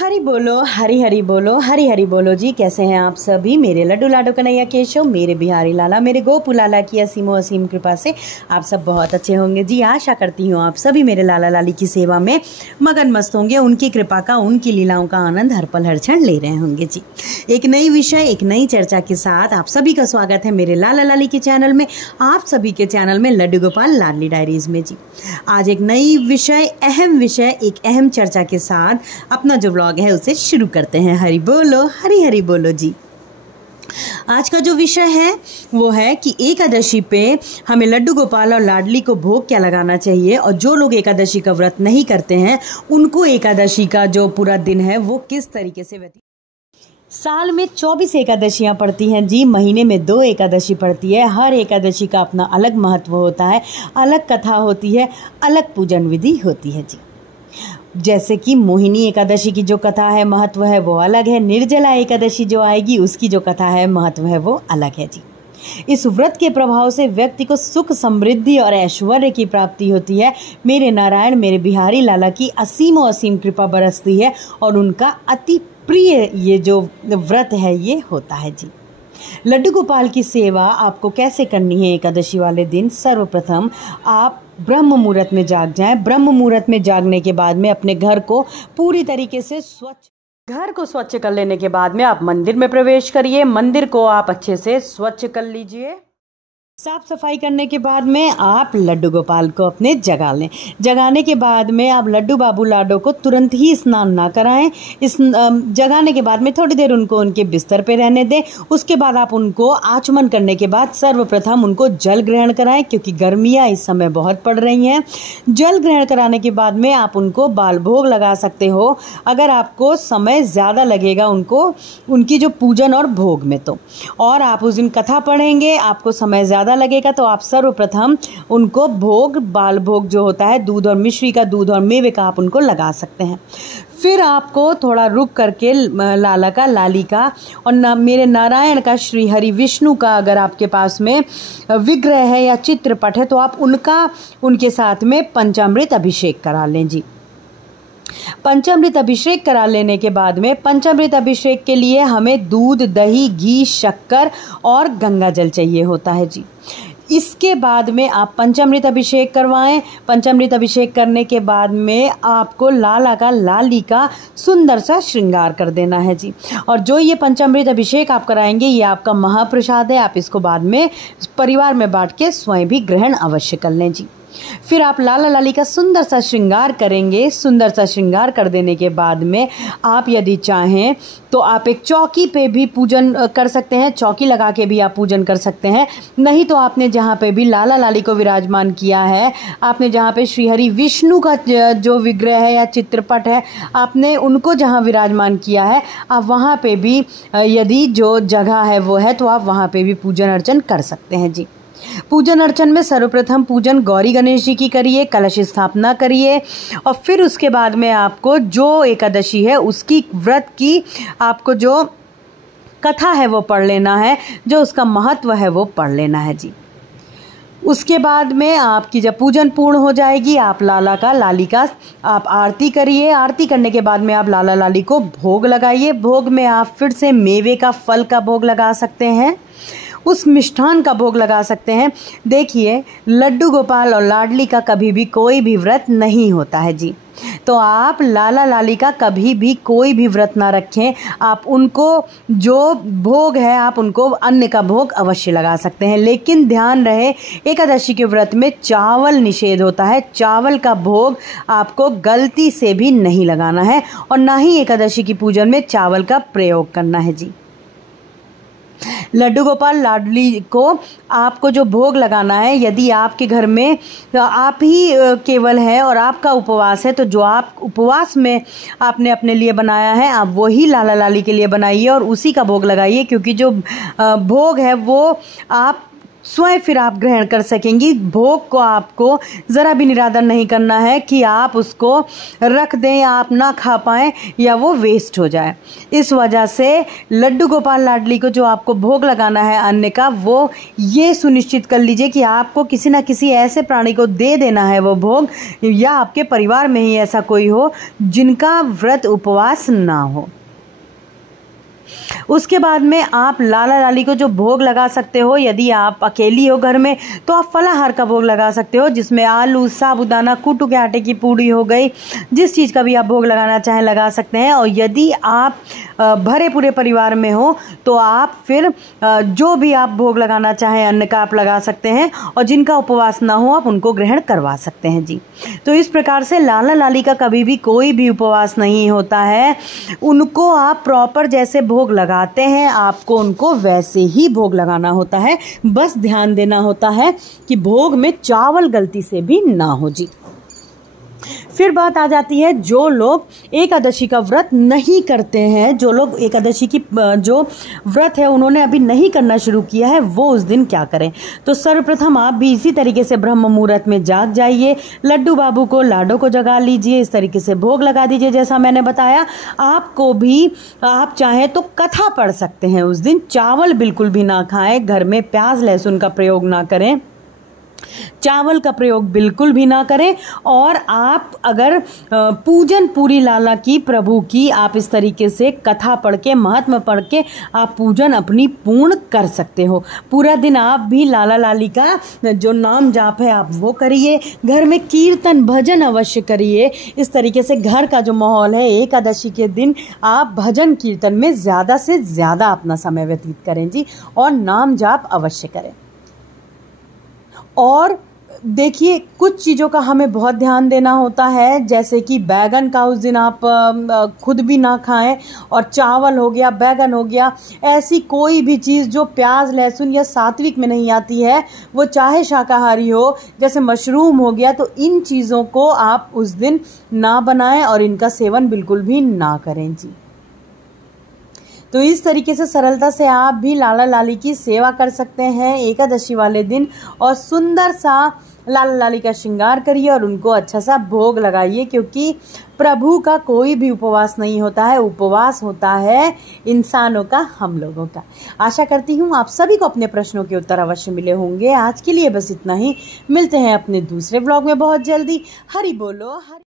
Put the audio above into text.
हरी बोलो, हरी हरी बोलो, हरी हरी बोलो जी। कैसे हैं आप सभी? मेरे लड्डू लाडो कन्हैया केशव, मेरे बिहारी लाला, मेरे गोपू लाला की असीमो असीम कृपा से आप सब बहुत अच्छे होंगे जी। आशा करती हूँ आप सभी मेरे लाला लाली की सेवा में मगन मस्त होंगे, उनकी कृपा का, उनकी लीलाओं का आनंद हर पल हर क्षण ले रहे होंगे जी। एक नई विषय, एक नई चर्चा के साथ आप सभी का स्वागत है मेरे लाला लाली के चैनल में, आप सभी के चैनल में लड्डू गोपाल लाडली डायरीज में जी। आज एक नई विषय, अहम विषय, एक अहम चर्चा के साथ अपना जो व्लॉग है उसे शुरू करते हैं। हरी बोलो, हरी हरी बोलो जी। आज का जो विषय है वो है कि एकादशी पे हमें लड्डू गोपाल और लाडली को भोग क्या लगाना चाहिए, और जो लोग एकादशी का व्रत नहीं करते हैं उनको एकादशी का जो पूरा दिन है वो किस तरीके से व्यतीत। साल में 24 एकादशियां पड़ती हैं जी, महीने में 2 एकादशी पड़ती है। हर एकादशी का अपना अलग महत्व होता है, अलग कथा होती है, अलग पूजन विधि होती है जी। जैसे कि मोहिनी एकादशी की जो कथा है, महत्व है, वो अलग है। निर्जला एकादशी जो आएगी उसकी जो कथा है, महत्व है, वो अलग है जी। इस व्रत के प्रभाव से व्यक्ति को सुख, समृद्धि और ऐश्वर्य की प्राप्ति होती है। मेरे नारायण, मेरे बिहारी लाला की असीमो असीम कृपा बरसती है और उनका अति प्रिय ये जो व्रत है ये होता है जी। लड्डू गोपाल की सेवा आपको कैसे करनी है एकादशी वाले दिन? सर्वप्रथम आप ब्रह्म मुहूर्त में जाग जाएं। ब्रह्म मुहूर्त में जागने के बाद में अपने घर को पूरी तरीके से स्वच्छ कर लेने के बाद में आप मंदिर में प्रवेश करिए। मंदिर को आप अच्छे से स्वच्छ कर लीजिए। साफ सफाई करने के बाद में आप लड्डू गोपाल को अपने जगा लें। जगाने के बाद में आप लड्डू बाबू लाडो को तुरंत ही स्नान ना कराएं। इस जगाने के बाद में थोड़ी देर उनको उनके बिस्तर पे रहने दें। उसके बाद आप उनको आचमन करने के बाद सर्वप्रथम उनको जल ग्रहण कराएं, क्योंकि गर्मियां इस समय बहुत पड़ रही हैं। जल ग्रहण कराने के बाद में आप उनको बाल भोग लगा सकते हो, अगर आपको समय ज़्यादा लगेगा उनको उनकी जो पूजन और भोग में तो। और आप उस दिन कथा पढ़ेंगे, आपको समय ज़्यादा लगेगा तो आप सर्वप्रथम उनको भोग, बाल भोग जो होता है, दूध और मिश्री का, दूध और मेवे का, आप उनको लगा सकते हैं। फिर आपको थोड़ा रुक करके लाला का, लाली का और मेरे नारायण का, श्री हरि विष्णु का अगर आपके पास में विग्रह है या चित्रपट है तो आप उनके साथ में पंचामृत अभिषेक करा लें जी। पंचामृत अभिषेक करा लेने के बाद में, पंचामृत अभिषेक के लिए हमें दूध, दही, घी, शक्कर और गंगा जल चाहिए होता है जी। इसके बाद में आप पंचामृत अभिषेक करवाएं। पंचामृत अभिषेक करने के बाद में आपको लाला का, लाली का सुंदर सा श्रृंगार कर देना है जी। और जो ये पंचामृत अभिषेक आप कराएंगे ये आपका महाप्रसाद है, आप इसको बाद में परिवार में बांट के स्वयं भी ग्रहण अवश्य कर लें जी। फिर आप लाला लाली का सुंदर सा श्रृंगार करेंगे। सुंदर सा श्रृंगार कर देने के बाद में आप यदि चाहें तो आप एक चौकी पे भी पूजन कर सकते हैं, चौकी लगा के भी आप पूजन कर सकते हैं। नहीं तो आपने जहाँ पे भी लाला लाली को विराजमान किया है, आपने जहाँ पे श्री हरि विष्णु का जो विग्रह है या चित्रपट है, आपने उनको जहाँ विराजमान किया है, आप वहाँ पे भी यदि जो जगह है वो है तो आप वहाँ पे भी पूजन अर्चन कर सकते हैं जी। पूजन अर्चन में सर्वप्रथम पूजन गौरी गणेश जी की करिए, कलश स्थापना करिए और फिर उसके बाद में आपको जो एकादशी है उसकी व्रत की आपको जो कथा है वो पढ़ लेना है, जो उसका महत्व है वो पढ़ लेना है जी। उसके बाद में आपकी जब पूजन पूर्ण हो जाएगी, आप लाला का, लाली का आप आरती करिए। आरती करने के बाद में आप लाला लाली को भोग लगाइए। भोग में आप फिर से मेवे का, फल का भोग लगा सकते हैं, उस मिष्ठान का भोग लगा सकते हैं। देखिए, लड्डू गोपाल और लाडली का कभी भी कोई भी व्रत नहीं होता है जी, तो आप लाला लाली का कभी भी कोई भी व्रत ना रखें। आप उनको जो भोग है आप उनको अन्न का भोग अवश्य लगा सकते हैं, लेकिन ध्यान रहे एकादशी के व्रत में चावल निषेध होता है। चावल का भोग आपको गलती से भी नहीं लगाना है और ना ही एकादशी की पूजन में चावल का प्रयोग करना है जी। लड्डू गोपाल लाडली को आपको जो भोग लगाना है, यदि आपके घर में आप ही केवल है और आपका उपवास है तो जो आप उपवास में आपने अपने लिए बनाया है आप वही लाला लाली के लिए बनाइए और उसी का भोग लगाइए, क्योंकि जो भोग है वो आप स्वयं फिर आप ग्रहण कर सकेंगी। भोग को आपको ज़रा भी निरादर नहीं करना है कि आप उसको रख दें या आप ना खा पाएँ या वो वेस्ट हो जाए। इस वजह से लड्डू गोपाल लाडली को जो आपको भोग लगाना है अन्न का, वो ये सुनिश्चित कर लीजिए कि आपको किसी न किसी ऐसे प्राणी को दे देना है वो भोग, या आपके परिवार में ही ऐसा कोई हो जिनका व्रत उपवास ना हो। उसके बाद में आप लाला लाली को जो भोग लगा सकते हो, यदि आप अकेली हो घर में तो आप फलाहार का भोग लगा सकते हो, जिसमें आलू, साबूदाना, कुट्टू के आटे की पूड़ी हो गई, जिस चीज़ का भी आप भोग लगाना चाहें लगा सकते हैं। और यदि आप भरे पूरे परिवार में हो तो आप फिर जो भी आप भोग लगाना चाहें अन्न का आप लगा सकते हैं, और जिनका उपवास ना हो आप उनको ग्रहण करवा सकते हैं जी। तो इस प्रकार से लाला लाली का कभी भी कोई भी उपवास नहीं होता है। उनको आप प्रॉपर जैसे भोग लगाते हैं आपको उनको वैसे ही भोग लगाना होता है। बस ध्यान देना होता है कि भोग में चावल गलती से भी ना हो जी। फिर बात आ जाती है जो लोग एकादशी का व्रत नहीं करते हैं, जो लोग एकादशी की जो व्रत है उन्होंने अभी नहीं करना शुरू किया है, वो उस दिन क्या करें। तो सर्वप्रथम आप भी इसी तरीके से ब्रह्म मुहूर्त में जाग जाइए, लड्डू बाबू को, लाडो को जगा लीजिए, इस तरीके से भोग लगा दीजिए जैसा मैंने बताया। आपको भी आप चाहें तो कथा पढ़ सकते हैं उस दिन। चावल बिल्कुल भी ना खाएं, घर में प्याज लहसुन का प्रयोग ना करें, चावल का प्रयोग बिल्कुल भी ना करें। और आप अगर पूजन पूरी लाला की, प्रभु की, आप इस तरीके से कथा पढ़ के, महात्मा पढ़ के आप पूजन अपनी पूर्ण कर सकते हो। पूरा दिन आप भी लाला लाली का जो नाम जाप है आप वो करिए, घर में कीर्तन भजन अवश्य करिए। इस तरीके से घर का जो माहौल है एकादशी के दिन आप भजन कीर्तन में ज़्यादा से ज़्यादा अपना समय व्यतीत करें जी, और नाम जाप अवश्य करें। और देखिए कुछ चीज़ों का हमें बहुत ध्यान देना होता है, जैसे कि बैगन का उस दिन आप खुद भी ना खाएं, और चावल हो गया, बैगन हो गया, ऐसी कोई भी चीज़ जो प्याज लहसुन या सात्विक में नहीं आती है, वो चाहे शाकाहारी हो, जैसे मशरूम हो गया, तो इन चीज़ों को आप उस दिन ना बनाएं और इनका सेवन बिल्कुल भी ना करें जी। तो इस तरीके से सरलता से आप भी लाला लाली की सेवा कर सकते हैं एकादशी वाले दिन, और सुंदर सा लाला लाली का श्रृंगार करिए और उनको अच्छा सा भोग लगाइए, क्योंकि प्रभु का कोई भी उपवास नहीं होता है, उपवास होता है इंसानों का, हम लोगों का। आशा करती हूँ आप सभी को अपने प्रश्नों के उत्तर अवश्य मिले होंगे। आज के लिए बस इतना ही, मिलते हैं अपने दूसरे ब्लॉग में बहुत जल्दी। हरि बोलो हरि।